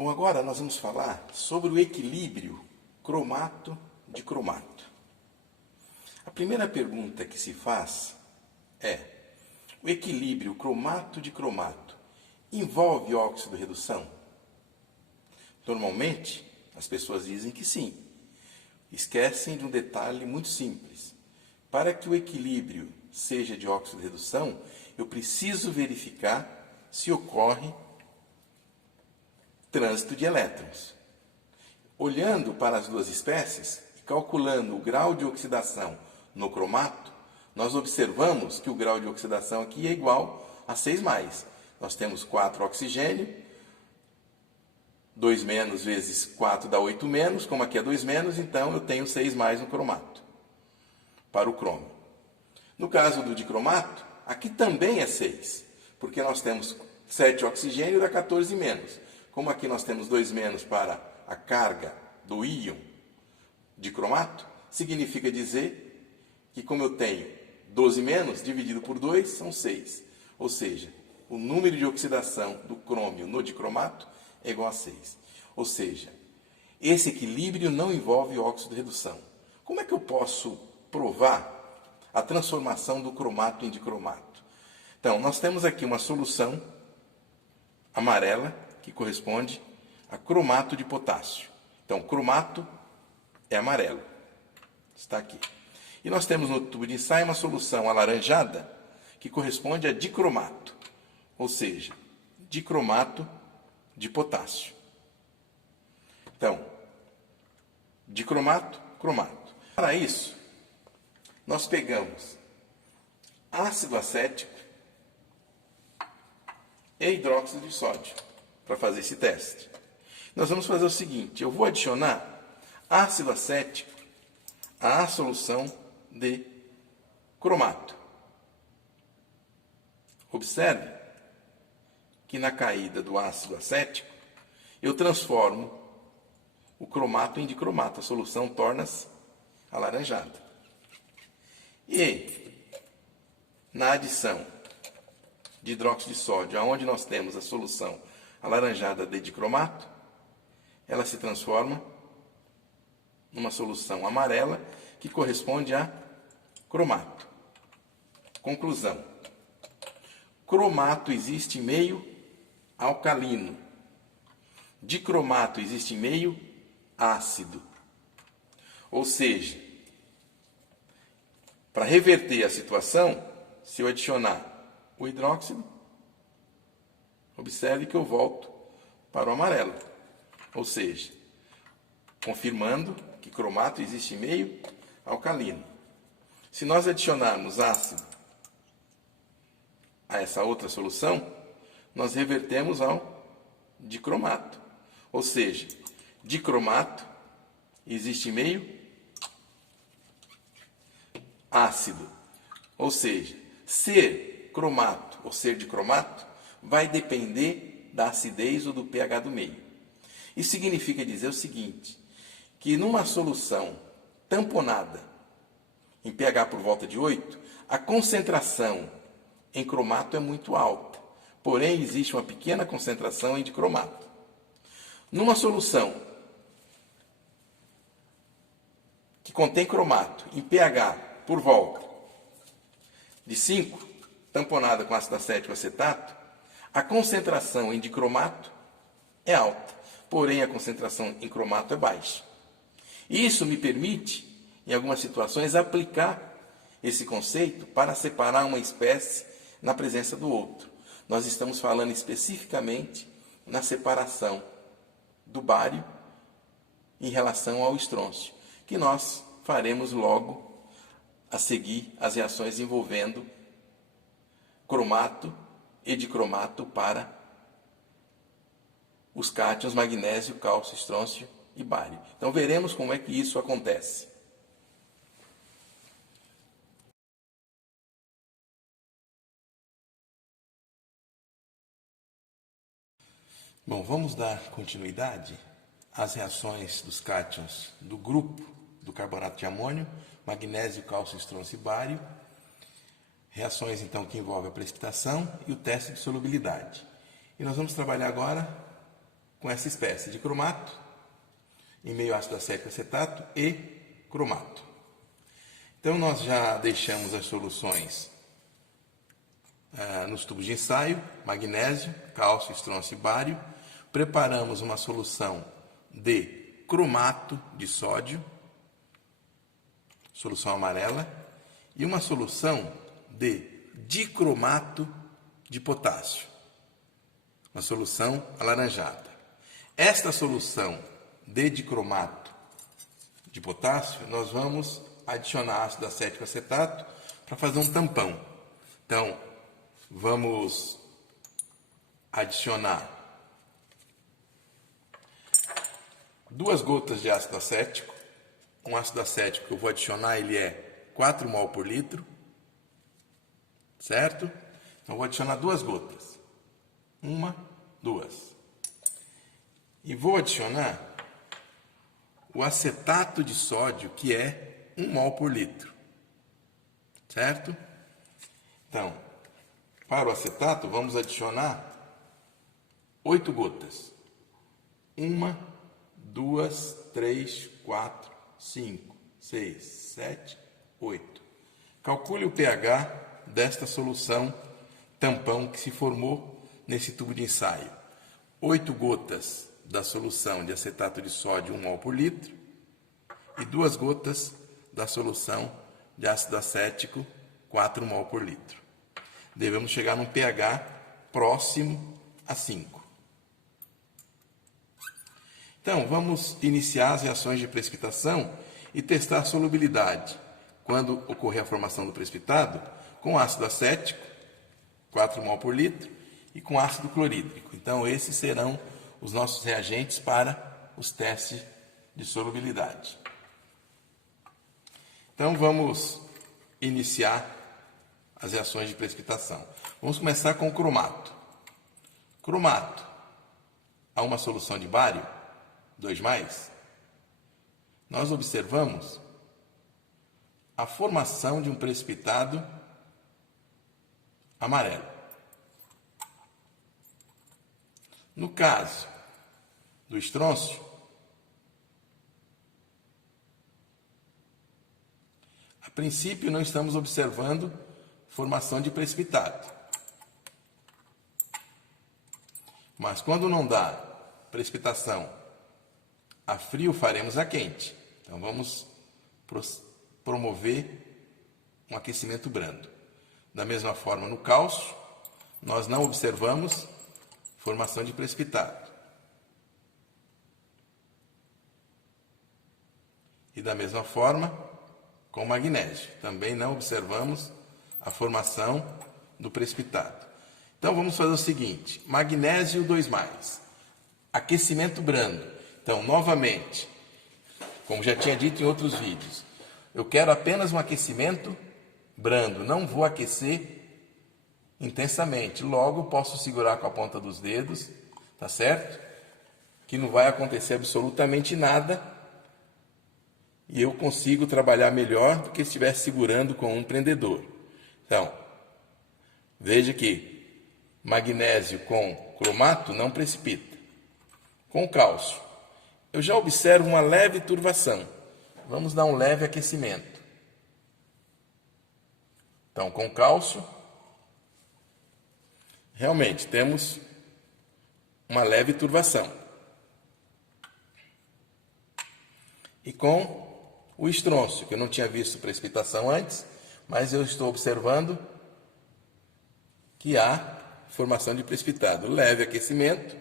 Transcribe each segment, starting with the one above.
Bom, agora nós vamos falar sobre o equilíbrio cromato de cromato. A primeira pergunta que se faz é: o equilíbrio cromato de cromato envolve óxido-redução? Normalmente, as pessoas dizem que sim. Esquecem de um detalhe muito simples. Para que o equilíbrio seja de óxido-redução, eu preciso verificar se ocorre trânsito de elétrons. Olhando para as duas espécies e calculando o grau de oxidação no cromato, nós observamos que o grau de oxidação aqui é igual a 6+. Nós temos 4 oxigênio, 2 menos vezes 4 dá 8 menos, como aqui é 2 menos, então eu tenho 6+ no cromato, para o cromo. No caso do dicromato, aqui também é 6, porque nós temos 7 oxigênio dá 14 menos. Como aqui nós temos 2 menos para a carga do íon de cromato, significa dizer que como eu tenho 12 menos, dividido por 2, são 6. Ou seja, o número de oxidação do crômio no dicromato é igual a 6. Ou seja, esse equilíbrio não envolve óxido-redução. Como é que eu posso provar a transformação do cromato em dicromato? Então, nós temos aqui uma solução amarela que corresponde a cromato de potássio. Então, cromato é amarelo. Está aqui. E nós temos no tubo de ensaio uma solução alaranjada que corresponde a dicromato, ou seja, dicromato de potássio. Então, dicromato, cromato. Para isso, nós pegamos ácido acético e hidróxido de sódio para fazer esse teste. Nós vamos fazer o seguinte: eu vou adicionar ácido acético à solução de cromato. Observe que na caída do ácido acético eu transformo o cromato em dicromato. A solução torna-se alaranjada. E na adição de hidróxido de sódio, onde nós temos a solução alaranjada de dicromato, ela se transforma numa solução amarela que corresponde a cromato. Conclusão: cromato existe em meio alcalino, dicromato existe em meio ácido. Ou seja, para reverter a situação, se eu adicionar o hidróxido, observe que eu volto para o amarelo. Ou seja, confirmando que cromato existe em meio alcalino. Se nós adicionarmos ácido a essa outra solução, nós revertemos ao dicromato. Ou seja, dicromato existe em meio ácido. Ou seja, ser cromato ou ser dicromato vai depender da acidez ou do pH do meio. Isso significa dizer o seguinte, que numa solução tamponada em pH por volta de 8, a concentração em cromato é muito alta, porém existe uma pequena concentração em dicromato. Numa solução que contém cromato em pH por volta de 5, tamponada com ácido acético acetato, a concentração em dicromato é alta, porém a concentração em cromato é baixa. Isso me permite, em algumas situações, aplicar esse conceito para separar uma espécie na presença do outro. Nós estamos falando especificamente na separação do bário em relação ao estrôncio, que nós faremos logo a seguir as reações envolvendo cromato e dicromato para os cátions magnésio, cálcio, estrôncio e bário. Então veremos como é que isso acontece. Bom, vamos dar continuidade às reações dos cátions do grupo do carbonato de amônio, magnésio, cálcio, estrôncio e bário. Reações, então, que envolvem a precipitação e o teste de solubilidade. E nós vamos trabalhar agora com essa espécie de cromato, em meio ácido acético acetato e cromato. Então, nós já deixamos as soluções nos tubos de ensaio, magnésio, cálcio, estrôncio e bário. Preparamos uma solução de cromato de sódio, solução amarela, e uma solução de dicromato de potássio, uma solução alaranjada. Esta solução de dicromato de potássio, nós vamos adicionar ácido acético acetato para fazer um tampão. Então, vamos adicionar 2 gotas de ácido acético. Um ácido acético que eu vou adicionar, ele é 4 mol por litro, certo? Então, vou adicionar 2 gotas. 1, 2. E vou adicionar o acetato de sódio, que é 1 mol por litro, certo? Então, para o acetato, vamos adicionar 8 gotas. 1, 2, 3, 4, 5, 6, 7, 8. Calcule o pH desta solução tampão que se formou nesse tubo de ensaio. 8 gotas da solução de acetato de sódio 1 mol por litro e 2 gotas da solução de ácido acético 4 mol por litro. Devemos chegar num pH próximo a 5. Então, vamos iniciar as reações de precipitação e testar a solubilidade, quando ocorrer a formação do precipitado, com ácido acético, 4 mol por litro, e com ácido clorídrico. Então, esses serão os nossos reagentes para os testes de solubilidade. Então, vamos iniciar as reações de precipitação. Vamos começar com o cromato. Cromato, a uma solução de bário, 2+, nós observamos a formação de um precipitado amarelo. No caso do estrôncio, a princípio não estamos observando formação de precipitado. Mas quando não dá precipitação a frio, faremos a quente. Então vamos promover um aquecimento brando. Da mesma forma, no cálcio, nós não observamos formação de precipitado. E da mesma forma, com o magnésio, também não observamos a formação do precipitado. Então vamos fazer o seguinte: magnésio 2+, aquecimento brando. Então, novamente, como já tinha dito em outros vídeos, eu quero apenas um aquecimento brando, não vou aquecer intensamente. Logo, posso segurar com a ponta dos dedos, tá certo? Que não vai acontecer absolutamente nada e eu consigo trabalhar melhor do que se estivesse segurando com um prendedor. Então, veja que magnésio com cromato não precipita. Com cálcio, eu já observo uma leve turvação. Vamos dar um leve aquecimento. Então, com cálcio, realmente temos uma leve turvação. E com o estrôncio, que eu não tinha visto precipitação antes, mas eu estou observando que há formação de precipitado. Leve aquecimento.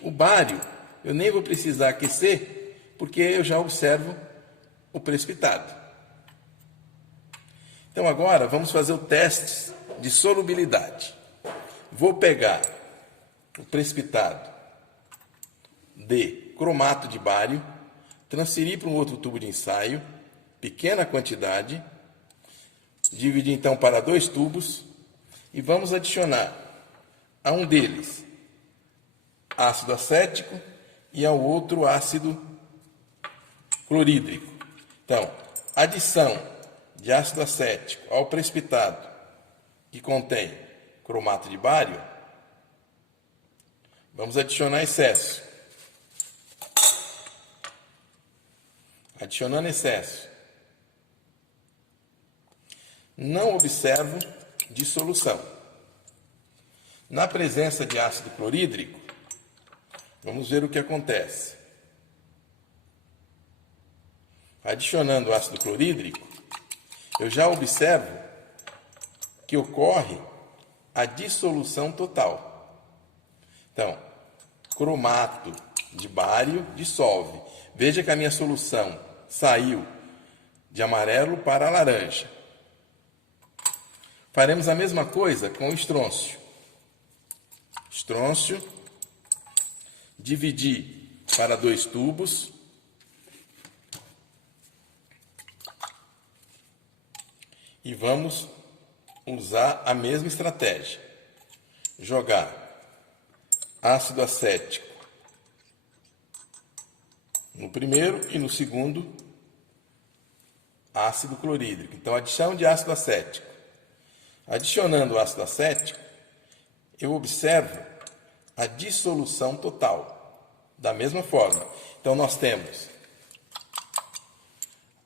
O bário, eu nem vou precisar aquecer, porque eu já observo o precipitado. Então agora vamos fazer o teste de solubilidade. Vou pegar o precipitado de cromato de bário, transferir para um outro tubo de ensaio, pequena quantidade, dividir então para 2 tubos e vamos adicionar a um deles ácido acético e ao outro ácido clorídrico. Então, adição de ácido acético ao precipitado que contém cromato de bário, Vamos adicionar excesso. Adicionando excesso. Não observo dissolução. Na presença de ácido clorídrico, vamos ver o que acontece. Adicionando ácido clorídrico, eu já observo que ocorre a dissolução total. Então, cromato de bário dissolve. Veja que a minha solução saiu de amarelo para laranja. Faremos a mesma coisa com o estrôncio. Estrôncio, dividir para 2 tubos. E vamos usar a mesma estratégia. Jogar ácido acético no primeiro e no segundo ácido clorídrico. Então, adição de ácido acético. Adicionando o ácido acético, eu observo a dissolução total. Da mesma forma. Então, nós temos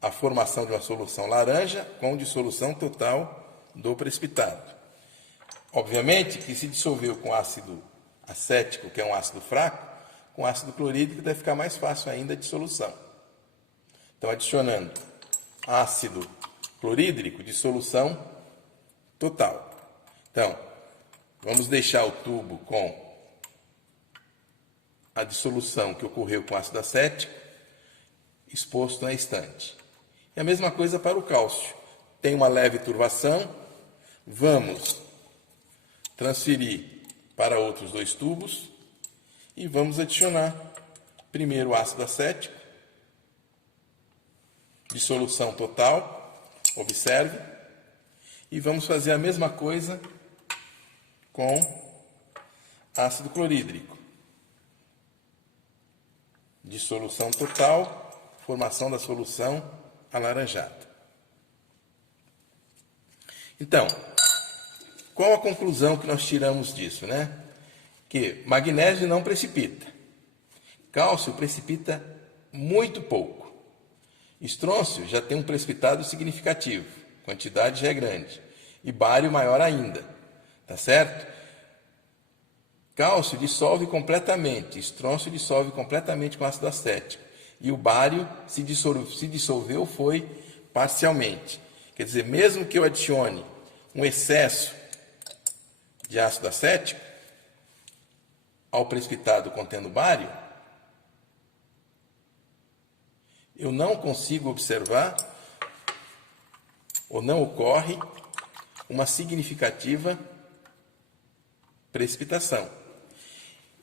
a formação de uma solução laranja com dissolução total do precipitado. Obviamente que se dissolveu com ácido acético, que é um ácido fraco, com ácido clorídrico deve ficar mais fácil ainda a dissolução. Então, adicionando ácido clorídrico, dissolução total. Então, vamos deixar o tubo com a dissolução que ocorreu com ácido acético exposto na estante. E a mesma coisa para o cálcio. Tem uma leve turvação, vamos transferir para outros 2 tubos e vamos adicionar primeiro o ácido acético, dissolução total, observe, e vamos fazer a mesma coisa com ácido clorídrico. Dissolução total, formação da solução alaranjada. Então, qual a conclusão que nós tiramos disso, né? Que magnésio não precipita. Cálcio precipita muito pouco. Estrôncio já tem um precipitado significativo, quantidade já é grande. E bário maior ainda, tá certo? Cálcio dissolve completamente, estrôncio dissolve completamente com ácido acético. E o bário se dissolveu foi parcialmente. Quer dizer, mesmo que eu adicione um excesso de ácido acético ao precipitado contendo bário, eu não consigo observar ou não ocorre uma significativa precipitação.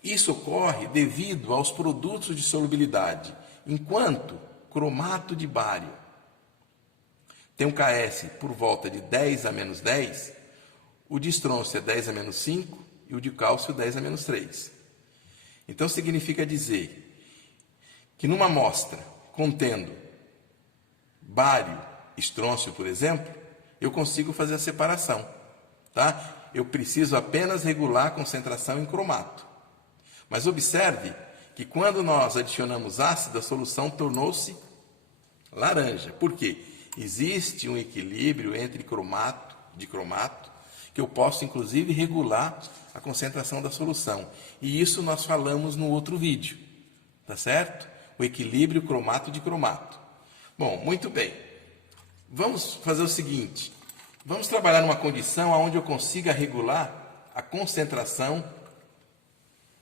Isso ocorre devido aos produtos de solubilidade, enquanto cromato de bário tem um KS por volta de 10 a menos 10, o de estrôncio é 10 a menos 5 e o de cálcio 10 a menos 3. Então significa dizer que numa amostra contendo bário, estrôncio, por exemplo, eu consigo fazer a separação, tá? Eu preciso apenas regular a concentração em cromato. Mas observe que quando nós adicionamos ácido, a solução tornou-se laranja. Por quê? Existe um equilíbrio entre cromato, que eu posso inclusive regular a concentração da solução. E isso nós falamos no outro vídeo, tá certo? O equilíbrio cromato de cromato. Bom, muito bem. Vamos fazer o seguinte. Vamos trabalhar numa condição onde eu consiga regular a concentração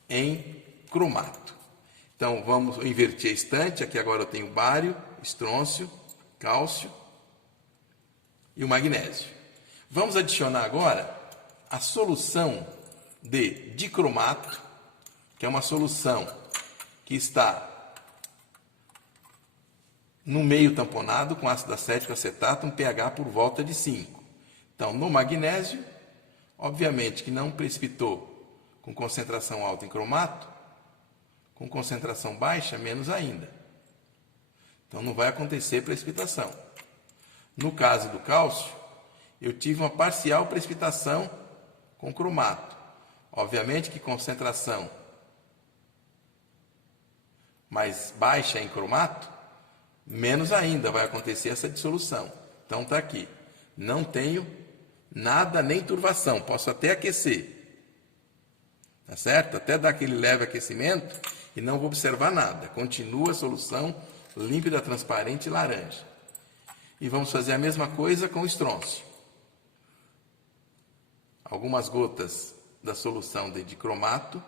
em cromato. Então, vamos inverter a estante. Aqui agora eu tenho bário, estrôncio, cálcio e o magnésio. Vamos adicionar agora a solução de dicromato, que é uma solução que está no meio tamponado com ácido acético acetato, um pH por volta de 5. Então, no magnésio, obviamente que não precipitou com concentração alta em cromato, com concentração baixa, menos ainda. Então, não vai acontecer precipitação. No caso do cálcio, eu tive uma parcial precipitação com cromato. Obviamente que concentração mais baixa em cromato, menos ainda vai acontecer essa dissolução. Então está aqui. Não tenho nada, nem turvação. Posso até aquecer. Tá certo? Até dar aquele leve aquecimento e não vou observar nada. Continua a solução límpida, transparente e laranja. E vamos fazer a mesma coisa com o estrôncio. Algumas gotas da solução de cromato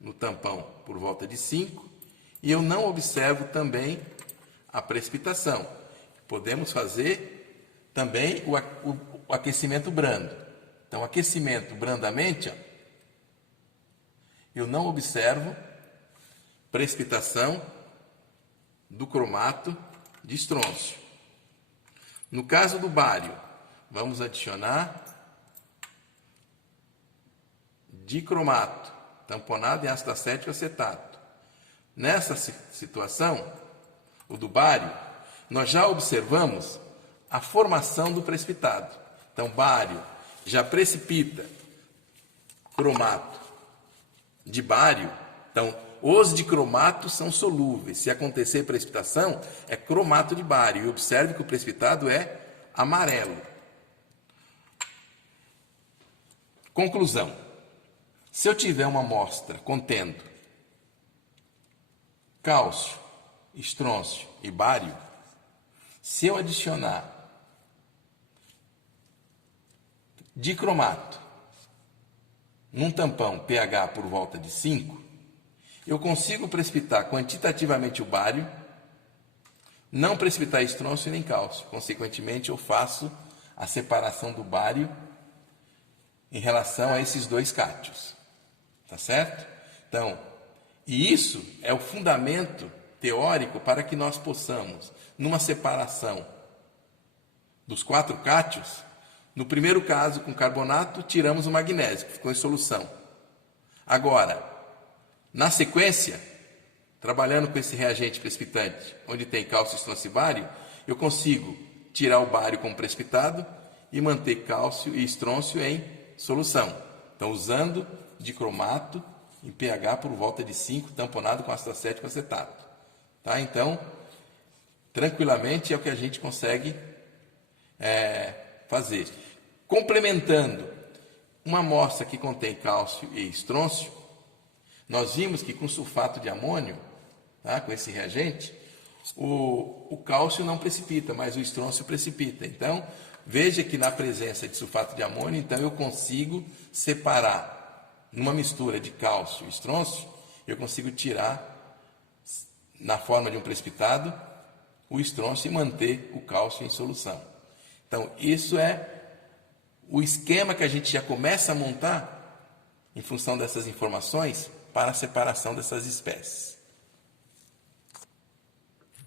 no tampão por volta de 5. E eu não observo também a precipitação. Podemos fazer também o aquecimento brando. Então, aquecimento brandamente, eu não observo precipitação do cromato de estrôncio. No caso do bário, vamos adicionar dicromato, tamponado em ácido acético acetato. Nessa situação, o do bário, nós já observamos a formação do precipitado. Então, bário já precipita cromato de bário. Então, os dicromatos são solúveis. Se acontecer precipitação, é cromato de bário. E observe que o precipitado é amarelo. Conclusão. Se eu tiver uma amostra contendo cálcio, estrôncio e bário, se eu adicionar dicromato num tampão pH por volta de 5, eu consigo precipitar quantitativamente o bário, não precipitar estrôncio nem cálcio. Consequentemente, eu faço a separação do bário em relação a esses dois cátions. Tá certo? Então, e isso é o fundamento teórico para que nós possamos, numa separação dos 4 cátions, no primeiro caso, com carbonato, tiramos o magnésio, que ficou em solução. Agora, na sequência, trabalhando com esse reagente precipitante, onde tem cálcio, estrôncio e bário, eu consigo tirar o bário como precipitado e manter cálcio e estrôncio em solução. Então, usando dicromato em pH por volta de 5, tamponado com ácido acético acetato. Tá? Então, tranquilamente é o que a gente consegue fazer. Complementando uma amostra que contém cálcio e estrôncio, nós vimos que com sulfato de amônio, tá, com esse reagente, o cálcio não precipita, mas o estrôncio precipita. Então, veja que na presença de sulfato de amônio, então eu consigo separar, numa mistura de cálcio e estrôncio, eu consigo tirar, na forma de um precipitado, o estrôncio e manter o cálcio em solução. Então, isso é o esquema que a gente já começa a montar, em função dessas informações, para a separação dessas espécies.